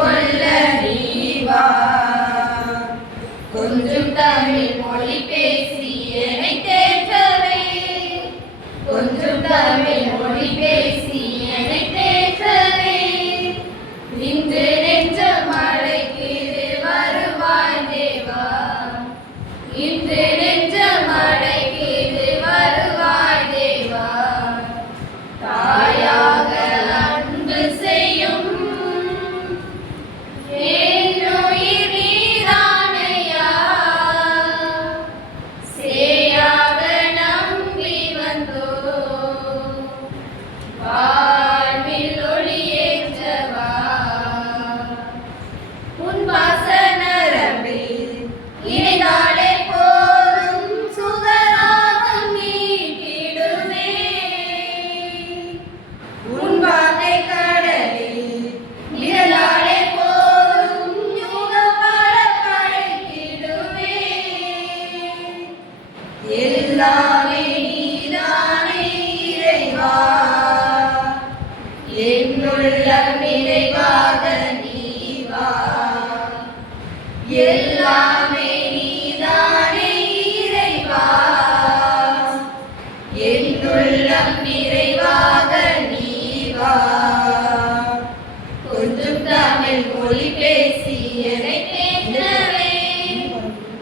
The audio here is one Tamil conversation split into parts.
கொள்ள நீவா கொஞ்சம் தமிழ் மொழி பேசி என்னை தேற்றவே கொஞ்சம் தமிழ் மொழி பேசி என்னை தேற்றவே இன்று நெஞ்சம் அழைக்குது வருவாய் தேவா இன்று நெஞ்சம் அழைக்குது வருவாய் தேவா தாயாக அன்பு செய்யும் என்னுயிர் நீதானையா சேயாக நம்பி வந்தோ வாழ்வில் ஒளியேற்றவா உன் வாசனரம்பில் இணைந்தாலே போதும் சுகராகம் நீட்டிடுவே உன் வார்த்தை கடலில் நிழலாலே போதும் யுகம் பல படைத்திடுவே எல்லாமே நீதானே இறைவா என்னுள்ளம் நிறைவாக நீவா எல்லாமே நீதானே இறைவா என்னுள்ளம் நிறைவாக நீவா கொஞ்சம் தமிழ் மொழி பேசி என்னை தேற்றவே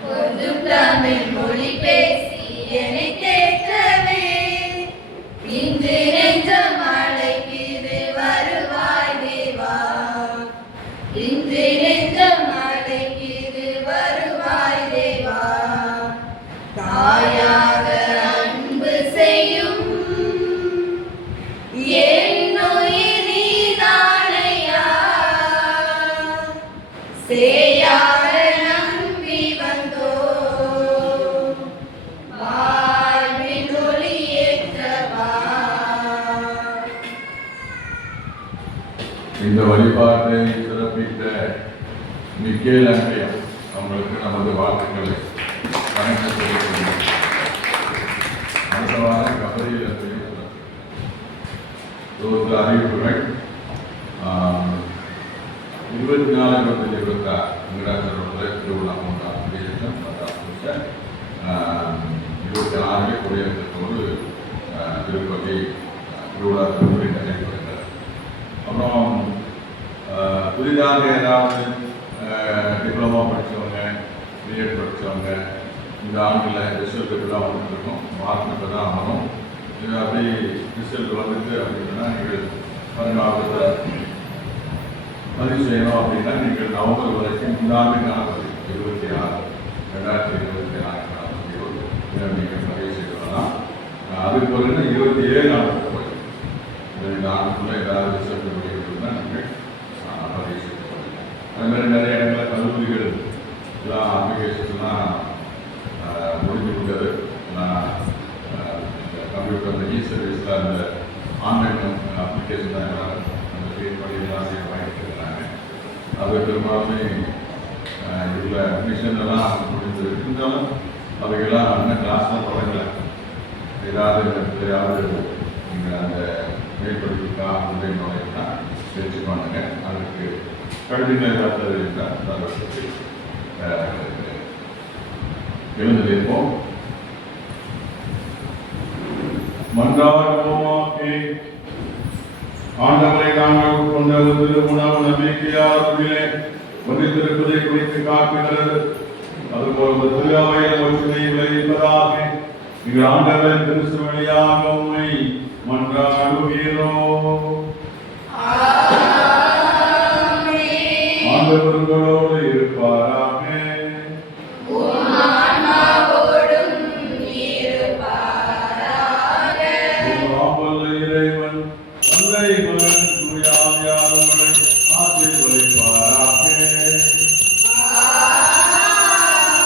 கொஞ்சம் தமிழ் மொழி பேசி என்னை தேற்றவே இன்று நெஞ்சம் அழைக்குது வருவாய் தேவா இன்று நெஞ்சம் அழைக்குது வருவாய் தேவா தாயாக அன்பு செய்யும் என்னுயிர் நீதானையா சேயாக நம்பி வந்தோ வாழ்வில் ஒளியேற்றவா. இந்த வழிபாட்டை சிறப்பித்த மிக்கேல் அன்றையா அவங்களுக்கு நமது வாழ்த்துக்களை வணக்கம் தெரிவிக்கிறோம். அடுத்த வாரம் கபடியில் அறிவிப்புகள் 24 26 வெங்கடாச்சலபுரத்தில் திருவிழா மூன்றாம் தேதி 26 குடியரசோடு திருப்பதி திருவிழா நடைபெறுகிறது. அப்புறம் புதிதாக ஏதாவது டிப்ளமா படித்தவங்க பிஎட் படித்தவங்க இந்த ஆண்டில் ரிசல்ட் இப்படிலாம் வந்துருக்கும் மார்க் இப்போ தான் வரும். இது அப்படி ரிசல்ட் வந்துட்டு அப்படின்னா நீங்கள் வருங்காலத்தில் பதிவு செய்யணும் அப்படின்னா நீங்கள் நவம்பர் வரைக்கும் இந்த ஆண்டுக்கான பதிவு 26 2024 பதிவு நீங்கள் பதிவு செய்யலாம். அதுக்கு பிறகு 27 நாளுக்கு பதிவு இந்த ஆண்டுக்குள்ளே ஏதாவது ரிசல்ட் வெளியிடுறதுனா நீங்கள் பதிவு செய்து கொள்ளுங்கள். அதுமாதிரி நிறைய இடங்களில் கல்லூரிகள் எல்லாம் அப்ளிகேஷன்ஸ்லாம் முடிஞ்சு விட்டது. கம்ப்யூட்டர் அந்த இ சர்வீஸில் அந்த ஆன்லைன் அப்ளிகேஷன் தான் எல்லாம் அந்த க்ரியேட் பண்ணி எல்லாம் வாங்கிட்டு இருக்கிறாங்க. அது பெரும்பாலுமே இதில் அட்மிஷன் எல்லாம் முடிஞ்சு இருந்தாலும் அவைகள்லாம் இன்னும் கிளாஸ்லாம் தொடங்கலை. ஏதாவது நீங்கள் அந்த மேற்படிப்புக்காக முறை நுழையினா தெரிஞ்சு பண்ணுங்க. அதுக்கு கல்வியில் ஏதாவது இருந்தால் எழுந்திருப்போம். மன்றாடுவோமாக்கி ஆண்டவரை நாங்கள் கொண்ட ஒரு திருமணம் நம்பிக்கையாளர்களே ஒன்றித்திருப்பதை குறித்து காட்டுகிறது. அதுபோல் ஒரு திருவாவையில் ஒற்றுமை விளைவிப்பதாக நீங்கள் ஆண்டவர் கிறிஸ்து வழியாக உண்மை மன்றாடுகிறோம். ஆண்டவர்களோடு இருப்பாராக. இறைவன் தந்தை மகன் தூய ஆவியானவரை ஆசீர்வதிப்பாராக.